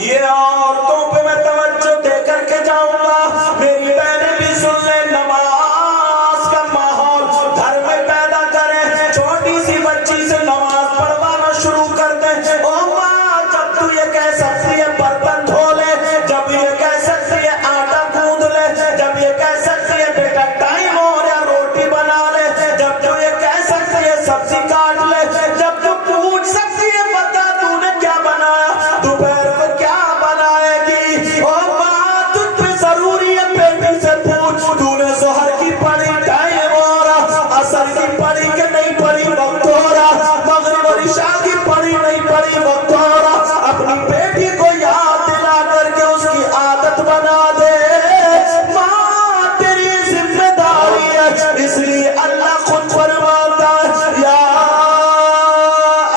یہ عورتوں پہ میں توجہ دے کر کے جاؤں گا، میری بہنیں بھی سن لیں، نماز کا ماحول گھر میں پیدا کریں، چھوٹی سی بچی سے نماز پڑھوانا شروع کر دیں۔ او ماں، جب تو یہ کہہ سکتی ہے برتن دھو لے، جب یہ کہہ سکتی ہے آٹا گوندھ لے، جب یہ کہہ سکتی ہے بیٹا ٹائم ہو رہا روٹی بنا لے، جب تو یہ کہہ سکتی ہے سبزی کاٹ لے، جب تو پوچھ سکتی ہے بتا تو نے کیا بنایا، دوپہر کو کیا بنائے گی، او ماں تجھ پہ ضروری ہے بیٹی سے پوچھ تو نے ظہر کی پڑھی ٹائم ہو رہا، عصر کی پڑھی کہ نہیں پڑھی وقت ہو رہا، مغرب اور عشاء کی پڑھی نہیں پڑھی وقت ہو رہا، اپنی بیٹی کو یاد دلا کر کے اس کی عادت بنا دے۔ ماں تیری ذمہ داری ہے، اس لیے اللہ خود فرماتا ہے یا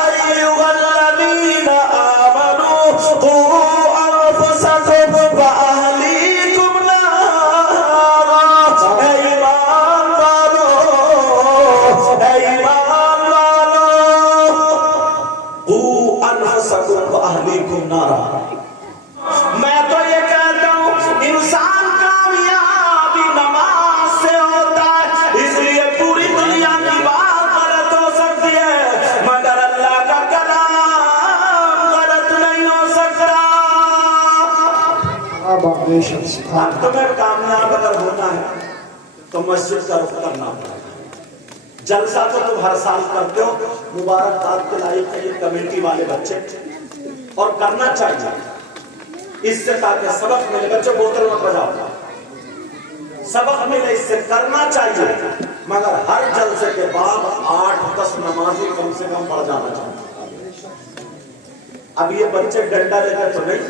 ایھا الذین آمنوا قوا انفسکم واہلیکم نارا، اے ایمان والو، اے ایمان والو، قوا انفسکم واہلیکم نارا۔ میں تو یہ کہتا ہوں انسان کامیابی نماز سے ہوتا ہے، اس لیے پوری دنیا کی بات غلط ہو سکتی ہے مگر اللہ کا کلام غلط نہیں ہو سکتا۔ اب تمہیں کامیاب اگر ہونا ہے تو مسجد کا رخ کرنا پڑے گا۔ جلسہ تو تم ہر سال کرتے ہو، مبارکباد کے لائق ہے یہ کمیٹی والے بچے، اور کرنا چاہیے اس سے تاکہ سبق ملے۔ بچوں بوتل مت بجاؤ، سبق ملے اس سے، کرنا چاہیے، مگر ہر جلسے کے بعد 8-10 نمازی کم سے کم پڑھ جانا چاہیے۔ اب یہ بچے ڈنڈا لے کر تو نہیں،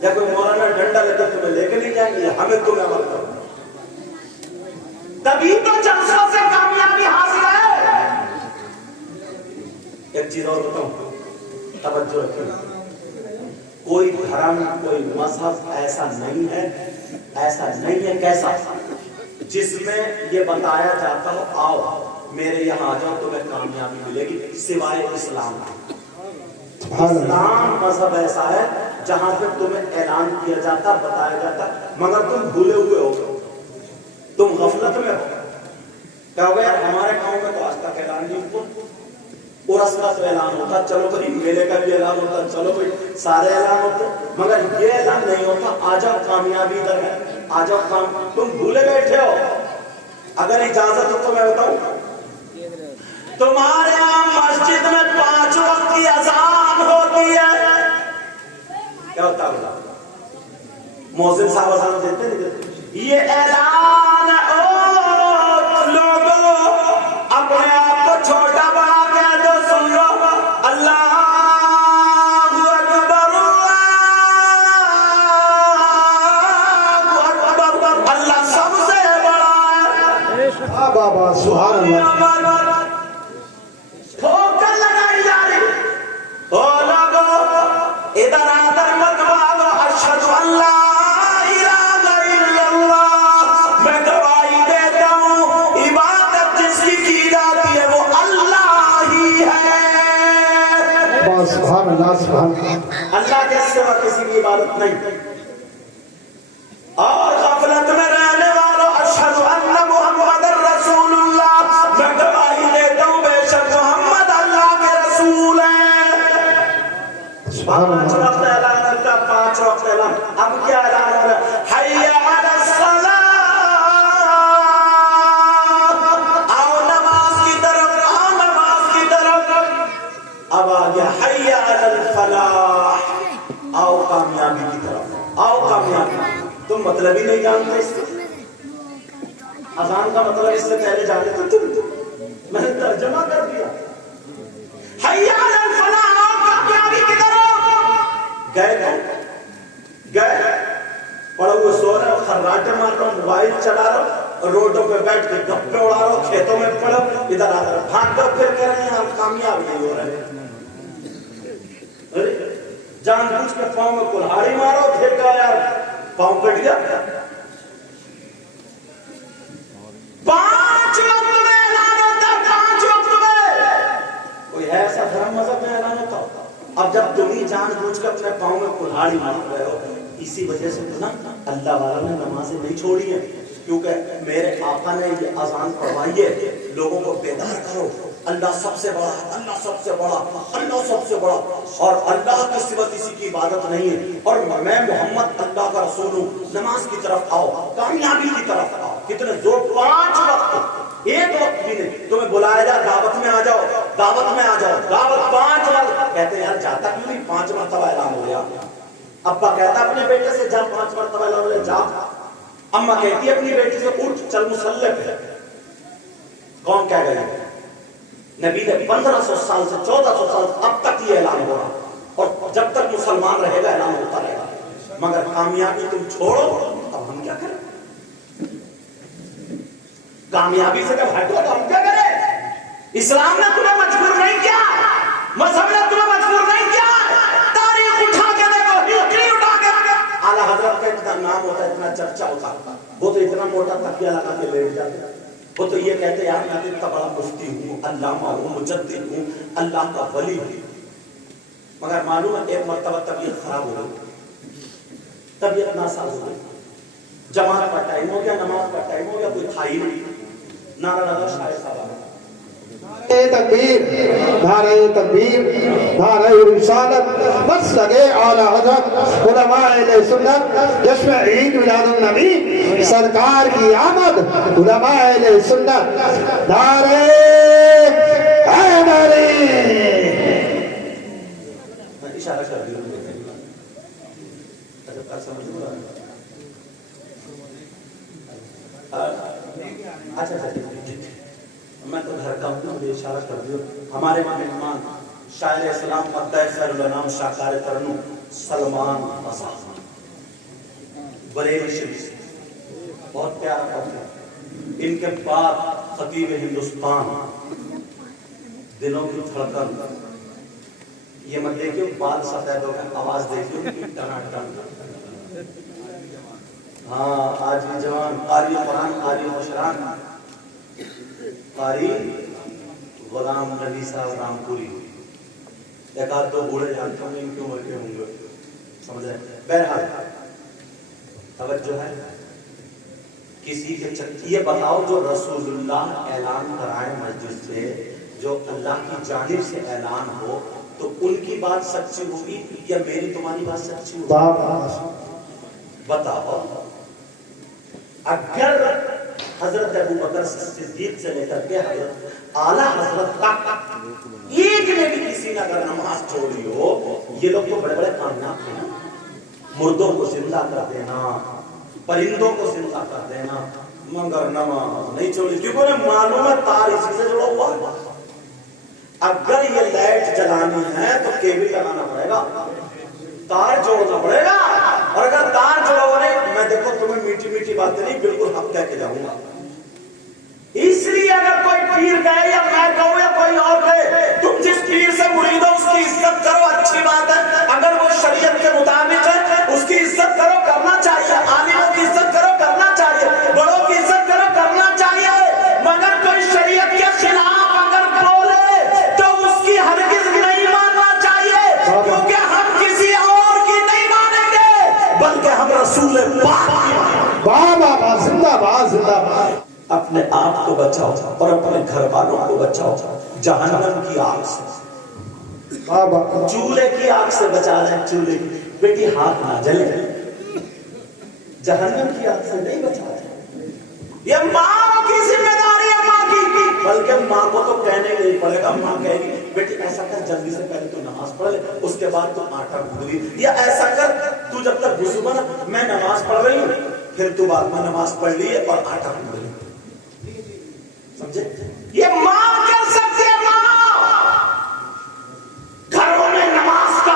یا کوئی مولانا ڈنڈا لے کر تمہیں لے کے نہیں جائیں گے، ہمیں تمہیں عمل کرنا، تبھی تو جلسوں سے کامیابی حاصل ہے۔ ایک چیز اور بتاؤں، توجہ رکھیں، کوئی دھرم کوئی مذہب ایسا نہیں ہے کیسا جس میں یہ بتایا جاتا ہو آؤ میرے یہاں آ جاؤ تمہیں کامیابی ملے گی، سوائے اسلام۔ اسلام مذہب ایسا ہے جہاں پہ تمہیں اعلان کیا جاتا، بتایا جاتا، مگر تم بھولے ہوئے ہو، تم غفلت میں ہو۔ کیا ہوگا یار ہمارے گاؤں میں تو آج تک اعلان نہیں ہوتا، عرس کا تو اعلان ہوتا، چلو بھائی میلے کا بھی اعلان ہوتا، چلو بھائی سارے اعلان ہوتے، مگر یہ اعلان نہیں ہوتا آ جاؤ کامیابی ادھر ہے، آ جاؤ کام۔ تم بھولے بیٹھے ہو۔ اگر اجازت ہو تو میں بتاؤں، تمہارے یہاں مسجد میں 5 وقت کی اذان ہوتی ہے، کیا ہوتا ہے مؤذن صاحب اذان دیتے نہیں دیتے؟ یہ اعلان لوگوں اپنے آپ کو چھوٹا بڑا کہہ دو، سن لو اللہ اکبر، اللہ اکبر، اللہ سب سے بڑا ہے۔ بابا سبحان اللہ، ٹھوکر لگائی جا رہی، او لوگوں ادھر آدر مت بھاگو، اشہد ان لا الہ الا اللہ، میں گواہی دیتا ہوں عبادت جس کی جاتی ہے وہ اللہ ہی ہے۔ سبحان اللہ، سبحان اللہ، اللہ کے سوا کسی کی عبادت نہیں۔ اور غفلت میں رہنے والوں اشہد ان محمد رسول اللہ، میں گواہی دیتا ہوں بے شک محمد اللہ کے رسول ہیں۔ سبحان 5 اللہ۔ وقت اعلان کرتا، 5 وقت اعلان، اب کیا اعلان ہو رہا ہے؟ حی علی الصلاۃ، آؤ نماز کی طرف، آؤ نماز کی طرف۔ اب آ گیا حی علی الفلاح، آؤ کامیابی کی طرف، آؤ کامیابی۔ تم مطلب ہی نہیں جانتے اس کا، اذان کا مطلب اس سے پہلے جانتے تھے تم، میں نے ترجمہ کر دیا، حی علی الفلاح، آؤ کامیابی کی طرف۔ گئے پڑھو ہوئے سو رہے ہو، خراٹے مار رہا ہو، موبائل چلا رہا ہو، روڈوں پہ بیٹھ کے گپے اڑا رہا ہو، کھیتوں میں پڑھو، ادھر آ کر بھاگ کر پھر کہہ رہے ہیں آپ کامیاب نہیں ہو رہے، جان بوجھ کے پاؤں میں کلہاڑی مارو، پھر کہا یار پاؤں کٹ گیا۔ 5 وقت میں اعلان ہوتا، 5 وقت میں کوئی ہے ایسا دھرم مذہب میں اعلان ہوتا؟ اب جب تم ہی جان بوجھ کے اپنے پاؤں میں کلہاڑی مار رہے ہو، اسی وجہ سے تو نا اللہ والوں نے نمازیں نہیں چھوڑی ہیں، کیونکہ میرے آقا نے یہ اذان پڑھوائی ہے، لوگوں کو بیدار کرو، اللہ سب سے بڑا، اللہ سب سے بڑا، اللہ سب سے بڑا، اور اللہ کے سوا کسی کی عبادت نہیں ہے، اور میں محمد اللہ کا رسول ہوں، نماز کی طرف آؤ، کامیابی کی طرف آؤ۔ کتنے زور، 5 وقت، ایک وقت بھی نہیں، تمہیں بلایا جا دعوت میں آ جاؤ، دعوت میں آ جاؤ، دعوت 5 وقت، کہتے ہیں یار جاتا کیوں نہیں، 5 مرتبہ اعلان ہو گیا۔ ابا کہتا اپنے بیٹے سے جا 5 مرتبہ اعلان ہو گیا، جا۔ اماں کہتی ہے اپنی بیٹی سے اٹھ چل مصلی پہ، کون کہہ گئے؟ نبی نے 1500 سال سے 1400 سال اب تک یہ اعلان ہو رہا، اور جب تک مسلمان رہے گا اعلان ہوتا رہے گا، مگر کامیابی تم چھوڑو، اب ہم کیا کریں؟ کامیابی سے جب ہٹو تو ہم کیا کریں؟ اسلام نے تمہیں مجبور نہیں کیا، مذہب نے تمہیں مجبور نہیں کیا، تاریخ اٹھا کے دیکھو، ہسٹری اٹھا کے، اعلیٰ حضرت کا اتنا نام ہوتا ہے، اتنا چرچا ہوتا ہے، وہ تو اتنا موٹا تکیہ لگا کے لیٹ جاتے، وہ تو یہ کہتے ہیں یار میں اتنا بڑا مفتی ہوں، علامہ ہوں، مجدد ہوں، اللہ کا ولی ہوں، مگر معلوم ہے ایک مرتبہ طبیعت خراب ہو گئی، طبیعت ناساز ہو گئی، جماعت کا ٹائم ہو گیا، نماز کا ٹائم ہو گیا، کوئی تھا ہی نہیں، نعرہ لگا شاید صاحب تکبیر، نعرہ تکبیر، نعرہ رسالت، بس لگے اعلیٰ حضرت علماء اہل سنت، جشن عید میلاد النبی، سرکار کی آمد، علماء اہل سنت، نعرہ حیدری۔ میں اشارہ کر دیا اچھا میں تو گھر کا ہوں، مجھے اشارہ کر دیو۔ ہمارے مہمان شاعر اسلام مقدس خیر الانام شاہکار ترنم سلمان رضا بریلی شریف، بہت پیارا پڑھتے ہیں، ان کے بعد خطیب ہندوستان، دلوں کی دھڑکن، یہ مت دیکھیے بال سفید ہو گئے، آواز دیکھیے ٹناٹن، ہاں آج بھی جوان، قاری قرآن، قاری مشران، قاری غلام نبی صاحب رام پوری، ایک آدھ دو بوڑھے جانتے ہوں گے ان کی عمر کے ہوں گے، سمجھ رہے ہیں؟ بہرحال توجہ ہے، کسی کے یہ بتاؤ جو رسول اللہ اعلان کرائے مسجد سے، جو اللہ کی جانب سے اعلان ہو، تو ان کی بات سچی ہوگی یا میری تمہاری بات سچی ہوگی؟ بتاؤ۔ اگر حضرت ابو بکر صدیق سے لے کر کے حضرت اعلیٰ حضرت تک ایک نے بھی کسی نے اگر نماز چھوڑی ہو، یہ لوگ تو بڑے بڑے کامیاب ہیں نا، مردوں کو زندہ کر دینا، پرندوں کو زندہ کر دینا، مگر نماز نہیں چھوڑی، کیونکہ انہیں معلوم ہے تار اسی سے جڑا ہوا ہے۔ اگر یہ لائٹ جلانی ہے تو کیبل لگانا پڑے گا، تار جوڑنا پڑے گا، اور اگر تار جوڑا ہوا نہیں، میں دیکھو تمہیں میٹھی میٹھی باتیں نہیں، بالکل حق کہہ کے جاؤں گا۔ اس لیے اگر کوئی پیر کہے یا میں کہوں یا کوئی اور کہے، تم جس پیر سے مرید ہو اس کی عزت کرو، اچھی بات ہے، اگر وہ شریعت کے مطابق ہے اس کی عزت کرو، کرنا چاہیے، عالموں کی عزت کرو، کرنا چاہیے، بڑوں کی عزت کرو، کرنا چاہیے، مگر کوئی شریعت کے خلاف اگر بولے تو اس کی ہرگز نہیں ماننا چاہیے، کیونکہ ہم کسی اور کی نہیں مانیں گے بلکہ ہم رسول پاک کی مانیں گے۔ بابا زندہ باد، زندہ باد۔ اپنے آپ کو بچاؤ اور اپنے گھر والوں کو بچاؤ جہنم کی آگ سے، چولہے کی آگ سے بچا لیں، چولہے کی، بیٹی ہاتھ نہ جلے، جہنم کی آگ سے نہیں بچا لیں، یہ ماں کی ذمہ داری ہے، ماں کی، بلکہ ماں کو تو کہنے نہیں پڑے گا، ماں کہے گی بیٹی ایسا کر جلدی سے پہلے تو نماز پڑھ لے، اس کے بعد تو آٹا گوندھ لی، یا ایسا کر تو جب تک وضو بنا میں نماز پڑھ رہی ہوں، پھر تو بعد میں نماز پڑھ لی اور آٹا گوندھ لی، سمجھے؟ یہ ماں کر سکتی ہے، ماں۔ گھروں میں نماز کا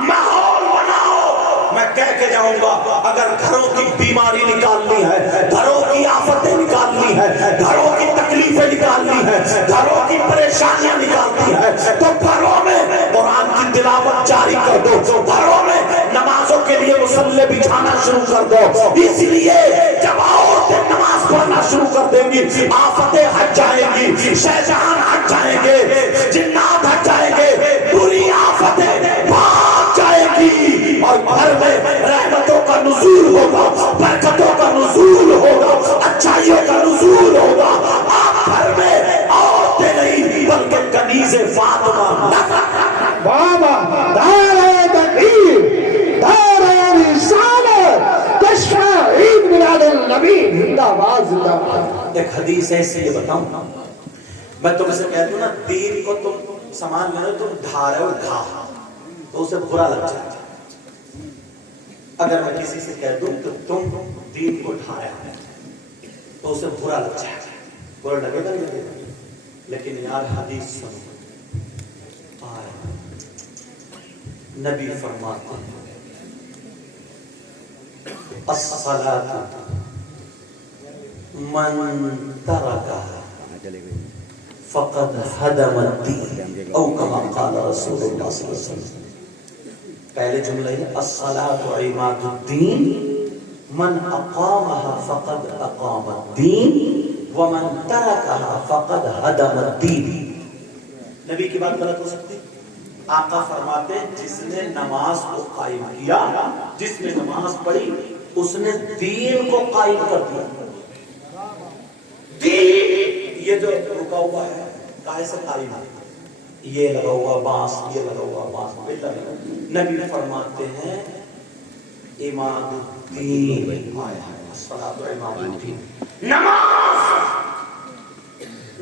ماحول بناؤ، میں کہہ کے جاؤں گا، اگر گھروں کی بیماری نکالنی ہے، گھروں کی آفتیں نکالنی ہے، گھروں کی تکلیفیں نکالنی ہے، گھروں کی پریشانیاں نکالنی ہے، تو گھروں میں قرآن کی تلاوت جاری کر دو، گھروں میں نمازوں کے لیے مصلی بچھانا شروع کر دو، اس لیے جب عورتیں نماز پڑھنا شروع کر دیں گی، آفتیں ہٹ جائیں گی، شیطان ہٹ جائیں گے، جنات ہٹ جائیں گے، بری آفتیں ایک حدیث ایسی یہ بتاؤں، میں تم سے کہتا ہوں نا دین کو تم سامان لے تم ڈھا رہے ہو ڈھا تو اسے برا لگ جاتا ہے۔ اگر میں کسی سے کہہ دوں کہ تم دین کو ڈھا رہے ہو تو اسے برا لگ جائے گا، برا لگے گا نہیں؟ لیکن یار حدیث سنو، نبی فرماتے ہیں الصلاۃ من ترکها فقد هدم الدین او کما قال رسول اللہ صلی اللہ علیہ وسلم۔ پہلے جملہ ہے الصلاۃ عماد الدین من اقامها فقد اقام الدین ومن ترکها فقد هدم الدین۔ نبی کی بات غلط ہو سکتی؟ آقا فرماتے ہیں جس نے نماز کو قائم کیا، جس نے نماز پڑھی اس نے دین کو قائم کر دیا۔ دین یہ جو رکا ہوا ہے کائے سے قائم ہے، یہ لگا ہوا بانس، یہ لگا ہوا بانس، نبی فرماتے ہیں عماد الدین، نماز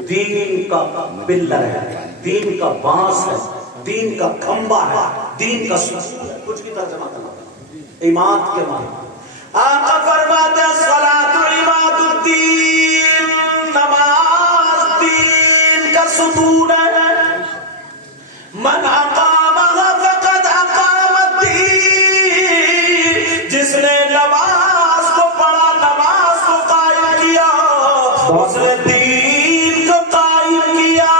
دین کا پلر ہے، دین کا بانس ہے، دین کا کھمبا ہے، دین کا ستون ہے۔ کچھ بھی ترجمہ کرنا عماد کے معنی آقا فرماتے ہیں الصلاۃ عماد الدین، نماز دین کا ستون ہے، من اقامها فقد اقام الدین، جس نے نماز کو پڑھا، نماز کو قائم کیا، اس نے دین کو قائم کیا،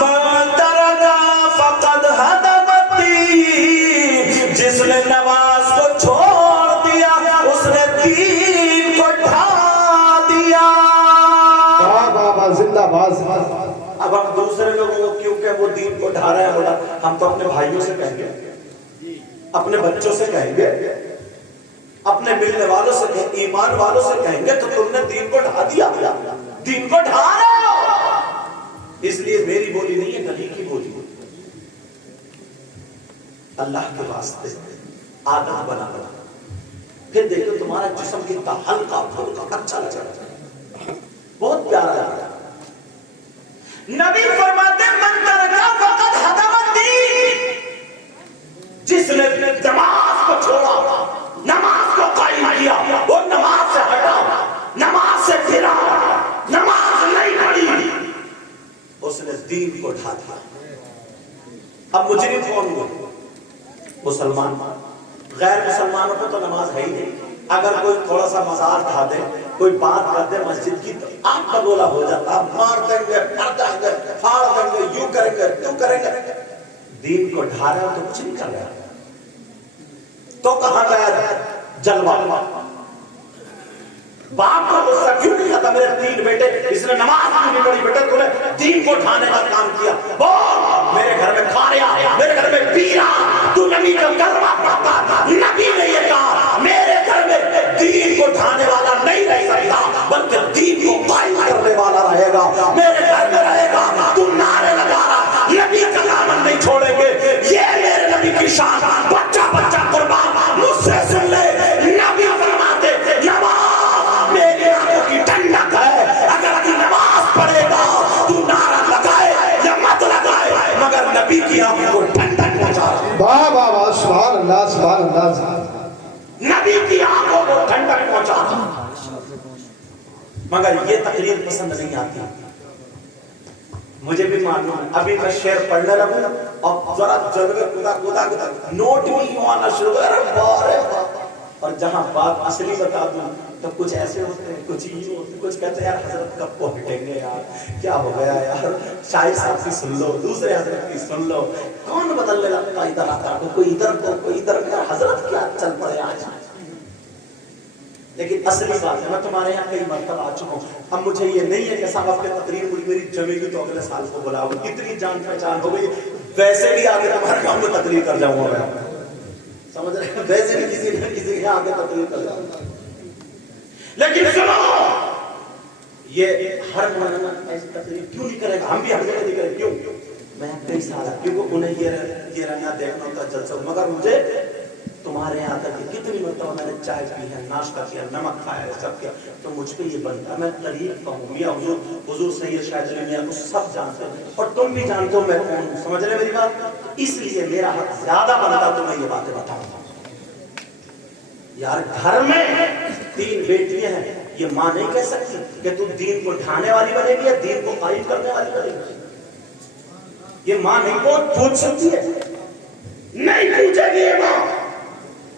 من ترکها فقد هدم الدین، جس نے نماز کو چھوڑ دیا اس نے دین کو ڈھا دیا۔ زندہ باز۔ اب ہم دوسرے لوگوں کو کیونکہ وہ دین کو ڈھا رہے ہیں بولا، ہم تو اپنے بھائیوں سے کہیں گے، اپنے بچوں سے کہیں گے، اپنے ملنے والوں سے کہیں گے، ایمان والوں سے کہیں گے تو تم نے دین کو ڈھا دیا، دین کو ڈھا رہے ہو۔ اس لیے میری بولی نہیں ہے، نبی کی بولی، اللہ کے واسطے عادت بنا بنا، پھر دیکھو تمہارا جسم کتنا ہلکا پھلکا اچھا لگا، بہت پیارا لگا۔ نبی فرماتے من ترکا فقد ہدم الدین، جس نے نماز کو چھوڑا، نماز کو قائم کیا، وہ نماز سے ہٹا، نماز سے پھرا، نماز نہیں پڑھی، اس نے دین کو ڈھا دیا۔ اب مجرم کون ہوئے؟ مسلمان۔ غیر مسلمانوں کو تو نماز ہے ہی نہیں، اگر کوئی تھوڑا سا مزار ڈھا دے، کوئی بات کر دے مسجد کی تو آپ کا بولا ہو جاتا، مار دیں گے، پھڑ دیں گے، پھاڑ دیں گے، یوں کریں گے، یوں کریں گے۔ دین کو ڈھا رہا تو کچھ نہیں کر رہا تو کہاں گیا جلوہ؟ باپ کو غصہ کیوں نہیں آتا میرے تین بیٹے اس نے نماز نہیں پڑھی، بیٹے تو نے دین کو ڈھانے کا کام کیا، بول میرے گھر میں کھا رہا، میرے گھر میں پی رہا، تو نبی کا کلمہ پڑھتا، نبی نے یہ کہا میرے گھر میں دین کو ڈھانے والا نہیں رہ سکتا بلکہ دین کو قائم کرنے والا رہے گا، میرے گھر میں رہے گا، تو نعرے لگا رہا، نبی کا دامن نہیں چھوڑیں گے، یہ میرے نبی کی شان، بچہ بچہ قربان مجھ سے سن لے، نبی فرماتے نماز میری آنکھوں کی ٹھنڈک ہے، اگر تو نماز پڑھے گا تو نعرہ لگائے یا مت لگائے مگر نبی کی آنکھوں کو ٹھنڈک پہنچا۔ واہ واہ واہ، سبحان اللہ سبحان اللہ، نبی کی آنکھوں کو ٹھنڈک پہنچا۔ مگر یہ تقریر پسند نہیں آتی، مجھے بھی معلوم، ابھی میں شعر پڑھنے لگوں اور ذرا جلوے خدا نوٹ بھی آنا شروع کر، اور جہاں بات اصلی بتا دوں تو کچھ ایسے ہوتے ہیں، کچھ یہ ہوتے ہیں، کچھ کہتے ہیں یار حضرت کب کو ہٹیں گے یار، کیا ہو گیا یار، شاہد صاحب کی سن لو، دوسرے حضرت کی سن لو، کون بدلنے لگتا ادھر آتا ہے، کوئی ادھر کو کوئی ادھر، حضرت کیا چل پڑے آج۔ لیکن اصلی بات ہے، میں تمہارے یہاں کئی مرتبہ آ چکا ہوں، اب مجھے یہ نہیں ہے کہ صاحب آپ کے تقریر پوری میری جمے گی تو اگلے سال کو بلاؤ، اتنی جان پہچان ہو گئی، ویسے بھی آگے تمہارے کام میں تقریر کر جاؤں گا میں، سمجھ رہے ہیں، ویسے بھی کسی نہ کسی کے آگے تقریر کر جاؤں گا۔ لیکن سنو، یہ ہر مولانا ایسی تقریر کیوں نہیں کرے گا، ہم بھی نہیں کریں، کیوں؟ میں کئی سارا کیونکہ انہیں یہ رنگا دیکھنا ہوتا جلسہ، مگر مجھے تمہارے یہاں تک کتنی مرتبہ میں نے چائے پی ہے، ناشتہ کیا، نمک کھایا ہے، سب کیا، تو مجھ پہ یہ بنتا میں قریب کا ہوں، میاں حضور سید شاہد علی میاں کو سب جانتے ہیں اور تم بھی جانتے ہو میں کون ہوں، سمجھ رہے میری بات؟ اس لیے میرا حق زیادہ بنتا تو میں یہ باتیں بتاؤں گا۔ یار گھر میں 3 بیٹیاں ہیں، یہ ماں نہیں کہہ سکتی کہ تو دین کو ڈھانے والی بنے گی یا دین کو قائم کرنے والی بنے گی؟ یہ ماں نہیں پوچھ سکتی ہے، نہیں پوچھے گی یہ ماں۔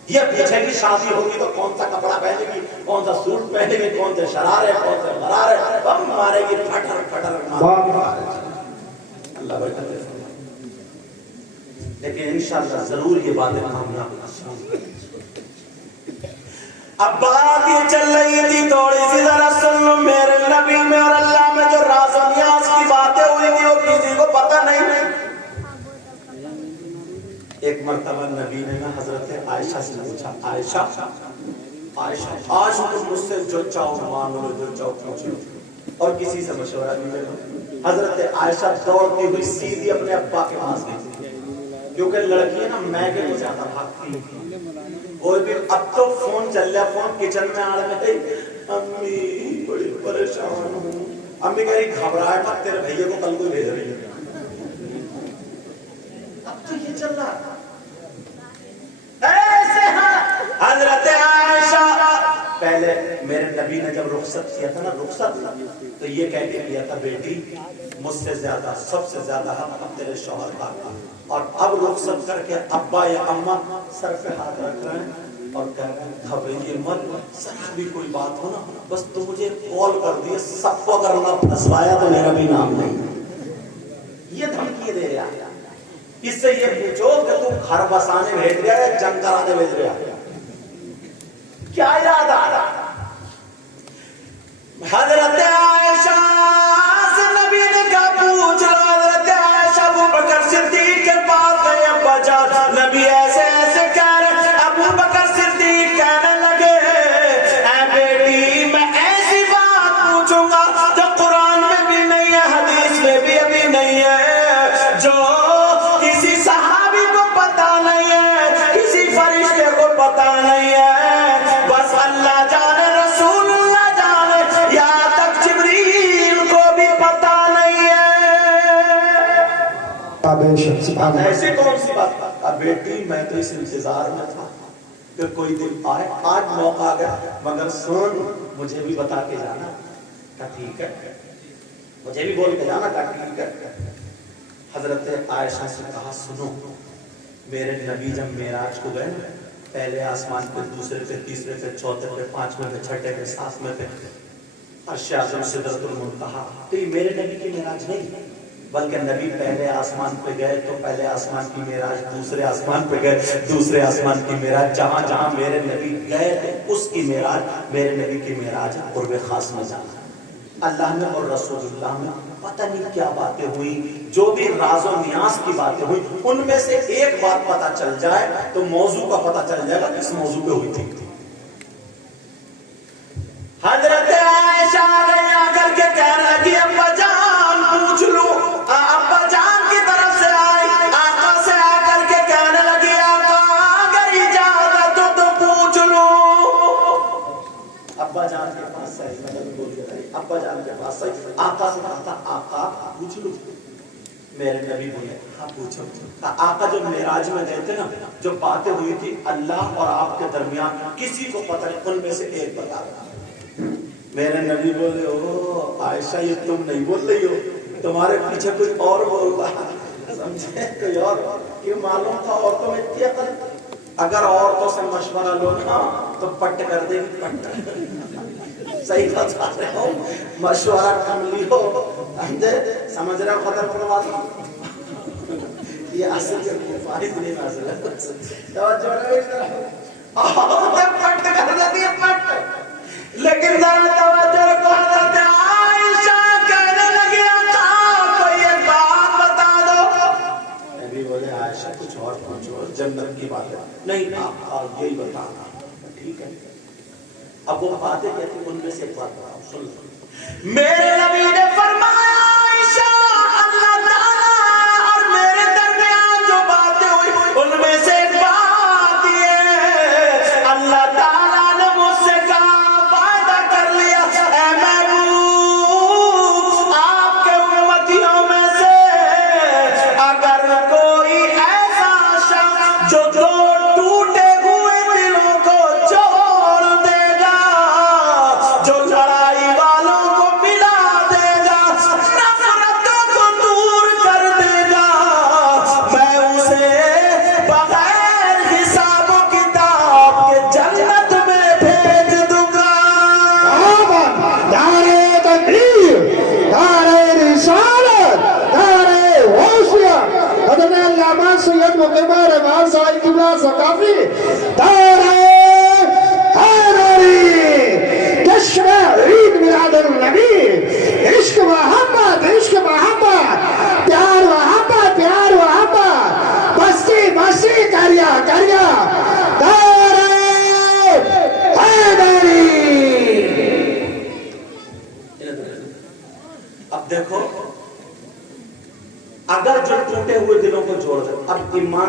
یہ پوچھے گی شادی ہوگی تو کون سا کپڑا پہنے گی، کون سا سوٹ پہنے گی، کون سے شرارے، کون سے غرارے، ہم مارے گی پھٹر پھٹر اللہ برکت دے۔ لیکن انشاءاللہ ضرور یہ باتیں کامیاب ہوگی۔ اب بات یہ چل رہی تھی تھوڑی سی، ذرا سن لو، میرے نبی میں اور اللہ میں جو راز و نیاز کی باتیں ہوئی تھی وہ کسی کو پتہ نہیں۔ ایک مرتبہ نبی نے حضرت عائشہ سے پوچھا، عائشہ آج تم مجھ سے جو چاہو مان لو، جو چاہو پوچھ لو، اور کسی سے مشورہ نہیں لے لو۔ حضرت عائشہ دوڑتی ہوئی سیدھی اپنے ابا کے پاس گئی، کیونکہ لڑکی ہے نا میگے کو زیادہ بھاگتی ہے۔ کوئی بھی اب تو فون چل رہا، فون کچن میں آڑ میں گئی، امی بڑی پریشان ہوں، امی کہہ رہی گھبراہٹ مت، تیرے بھائیے کو کل کوئی بھیج رہی ہے۔ اب تو یہ چل رہا ایسے ہاں۔ حضرت عائشہ پہلے میرے نبی نے جب رخصت کیا تھا نا، رخصت تو یہ کہہ کے کیا تھا، بیٹی مجھ سے زیادہ سب سے زیادہ حق اب تیرے شوہر کا، اور اب رخصت کر کے ابا یا اماں سر پہ ہاتھ رکھ رہے ہیں اور کہہ رہے ہیں گھبرائیے مت، سچ بھی کوئی بات ہو نا بس تو مجھے کال کر دیے، سب کو اگر اللہ پھنسوایا تو میرا بھی نام نہیں۔ یہ دھمکی دے رہا ہے۔ اس سے یہ پوچھو کہ تم گھر بسانے بھیج رہا ہے، جنگ کرانے بھیج رہا ہے، کیا ارادہ آ رہا؟ حضرت عائشہ سے نبی نے کہا پوچھ لو۔ حضرت عائشہ ابو بکر صدیق کے پاس گئے، ابا جان نبی ایسے ایسے کہہ رہے۔ ابو بکر صدیق کہنے لگے، اے بیٹی میں ایسی بات پوچھوں گا جو قرآن میں بھی نہیں ہے، حدیث میں بھی ابھی نہیں ہے، جو کسی صحابی کو پتا نہیں ہے، کسی فرشتے کو پتا نہیں ہے، بس اللہ جانے، رسول اللہ جانے، یہاں تک جبریل کو بھی پتا نہیں ہے۔ ایسی کون سی بات؟ اب بیٹی میں تو اس انتظار میں تھا کہ کوئی دن آئے، آج موقع آ گیا، مگر سن مجھے بھی بتا کے جانا۔ کہا ٹھیک ہے، مجھے بھی بول کے جانا۔ کہا ٹھیک ہے۔ حضرت عائشہ سے کہا سنو، میرے نبی جب معراج کو گئے، پہلے آسمان پہ، دوسرے پہ، تیسرے پہ، چوتھے پہ، پانچویں پہ، چھٹے پہ، ساتویں پہ، عرش اعظم سدرۃ المنتہا، تو یہ میرے نبی کی معراج نہیں، بلکہ نبی پہلے آسمان پہ گئے تو پہلے آسمان کی معراج، دوسرے آسمان پہ گئے دوسرے آسمان کی معراج، جہاں جہاں میرے نبی گئے اس کی معراج میرے نبی کی معراج قرب خاص میں جانا۔ اللہ میں اور رسول اللہ میں پتہ نہیں کیا باتیں ہوئی، جو بھی راز و نیاز کی باتیں ہوئی، ان میں سے ایک بات پتہ چل جائے تو موضوع کا پتہ چل جائے گا کس موضوع پہ ہوئی تھی۔ حضرت عائشہ آ کر کے کہنے لگی، ابا جان پوچھ لوں، ابا جان کی طرف سے آئی، آقا سے آ کر کے کہنے لگی، آقا اگر اجازت ہو تو پوچھ لوں۔ ابا جان کے پاس آئی، مدد بول کے آئی، ابا جان کے پاس آئی، آقا سے کہا تھا آقا پوچھ لوں؟ میرے نبی بولے ہاں پوچھو۔ آقا جو معراج میں گئے تھے نا، جو باتیں ہوئی تھی اللہ اور آپ کے درمیان کسی کو پتہ نہیں، ان میں سے ایک بتا رہا۔ میرے نبی بولے او عائشہ یہ تم نہیں بول رہی ہو، تمہارے پیچھے کچھ اور بول رہا، سمجھے؟ کوئی اور، کیوں معلوم تھا عورتوں میں اتنی عقل، اگر عورتوں سے مشورہ لو نا تو پٹ کر دے گی، پٹ۔ صحیح بتا رہے ہو، مشورہ کم لی ہو، سمجھ رہے ہو خطر پر بات؟ یہ اصل کے فائد نہیں حاصل ہے، توجہ پٹ کر دیتی ہے، پٹ۔ لیکن ذرا توجہ کو، حضرت عائشہ کہنے لگی، آقا کوئی ایک بات بتا دو۔ نبی بولے عائشہ کچھ اور پوچھو، جنت کی بات ہے نہیں، آپ یہی بتانا۔ ٹھیک ہے، اب وہ باتیں کہتی ان میں سے ایک بات بتاؤ، سن لو۔ میرے نبی نے فرمایا، عائشہ اللہ تعالیٰ اور میرے درمیان جو باتیں ہوئی ان میں سے ایک بات یہ ہے، اللہ تعالیٰ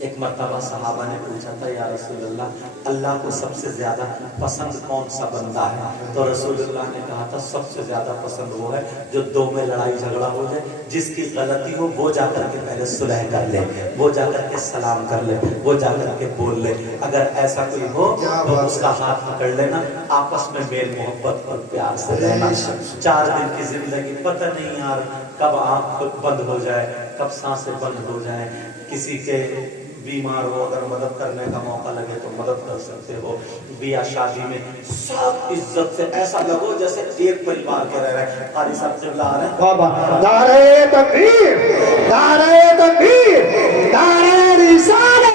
ایک مرتبہ صحابہ نے پوچھا تھا یا رسول اللہ کو سب سے زیادہ پسند کون سا بندہ ہے؟ تو رسول اللہ نے کہا تھا سب سے زیادہ پسند وہ ہے جو دو میں لڑائی جھگڑا ہو جائے، جس کی غلطی ہو وہ جا کر کے پہلے صلح کر لے، وہ جا کر کے سلام کر لے، وہ جا کر کے بول لے، اگر ایسا کوئی ہو تو اس کا ہاتھ پکڑ لینا، آپس میں میل محبت اور پیار سے رہنا۔ 4 دن کی زندگی پتہ نہیں یار کب آنکھ بند ہو جائے، کب سانسیں بند ہو جائیں، کسی کے بیمار ہو اگر مدد کرنے کا موقع لگے تو مدد کر سکتے ہو، بیاہ شادی میں سب عزت سے ایسا لگو جیسے ایک پریوار کے رہ رہے۔ قاری صاحب جب لا رہے ہیں بابا نعرہ تکبیر، نعرہ تکبیر، نعرہ رسالت۔